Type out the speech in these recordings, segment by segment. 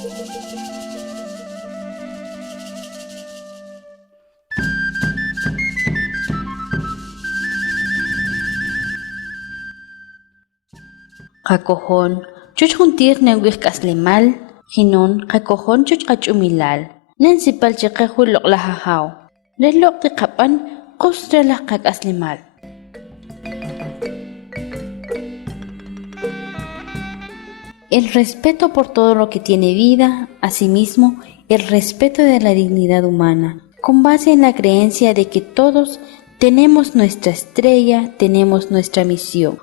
Qakojon, chuch juntir neuwih k'aslimal, hinon qakojon chuch qach'umilal, nensipal chiqeju loq'lajajaw, reloq' tiqapan qus relaj qak'aslimal. El respeto por todo lo que tiene vida, asimismo, el respeto de la dignidad humana, con base en la creencia de que todos tenemos nuestra estrella, tenemos nuestra misión,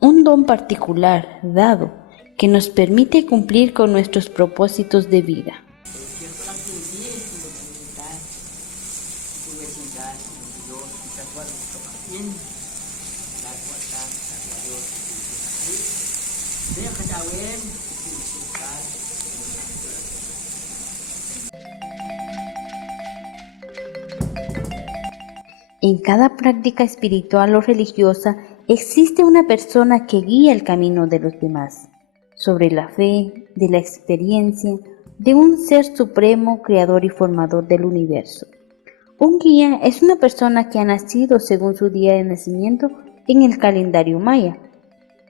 un don particular dado que nos permite cumplir con nuestros propósitos de vida. En cada práctica espiritual o religiosa existe una persona que guía el camino de los demás, sobre la fe, de la experiencia, de un ser supremo, creador y formador del universo. Un guía es una persona que ha nacido según su día de nacimiento en el calendario maya,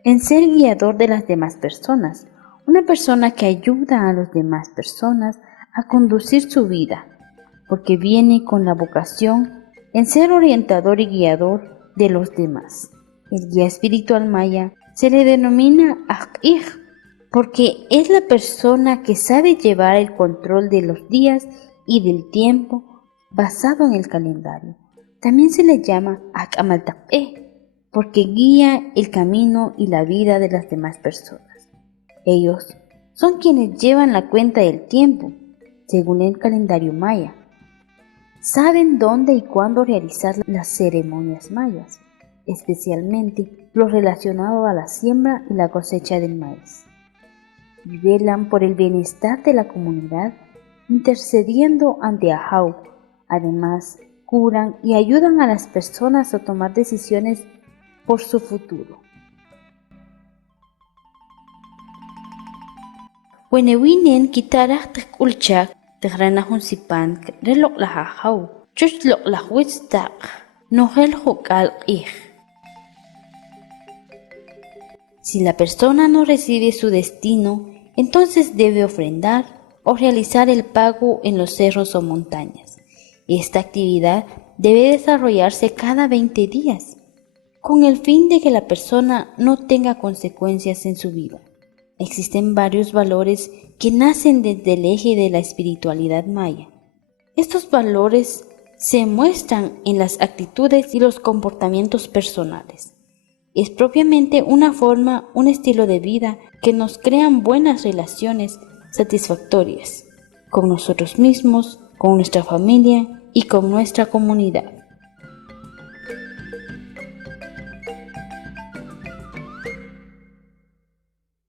en ser guiador de las demás personas, una persona que ayuda a las demás personas a conducir su vida, porque viene con la vocación en ser orientador y guiador de los demás. El guía espiritual maya se le denomina Aq'ij, porque es la persona que sabe llevar el control de los días y del tiempo basado en el calendario. También se le llama Aq'amaltaq'e, porque guía el camino y la vida de las demás personas. Ellos son quienes llevan la cuenta del tiempo, según el calendario maya. Saben dónde y cuándo realizar las ceremonias mayas, especialmente lo relacionado a la siembra y la cosecha del maíz. Y velan por el bienestar de la comunidad, intercediendo ante Ahau. Además, curan y ayudan a las personas a tomar decisiones por su futuro. Wenewinen kitaraj tqulchak Tejranahun sipan reloj lajajaw, chuch loq lajwitztaq, nojel jukal q'ij. Si la persona no recibe su destino, entonces debe ofrendar o realizar el pago en los cerros o montañas. Esta actividad debe desarrollarse cada 20 días, con el fin de que la persona no tenga consecuencias en su vida. Existen varios valores que nacen desde el eje de la espiritualidad maya. Estos valores se muestran en las actitudes y los comportamientos personales. Es propiamente una forma, un estilo de vida que nos crean buenas relaciones satisfactorias con nosotros mismos, con nuestra familia y con nuestra comunidad.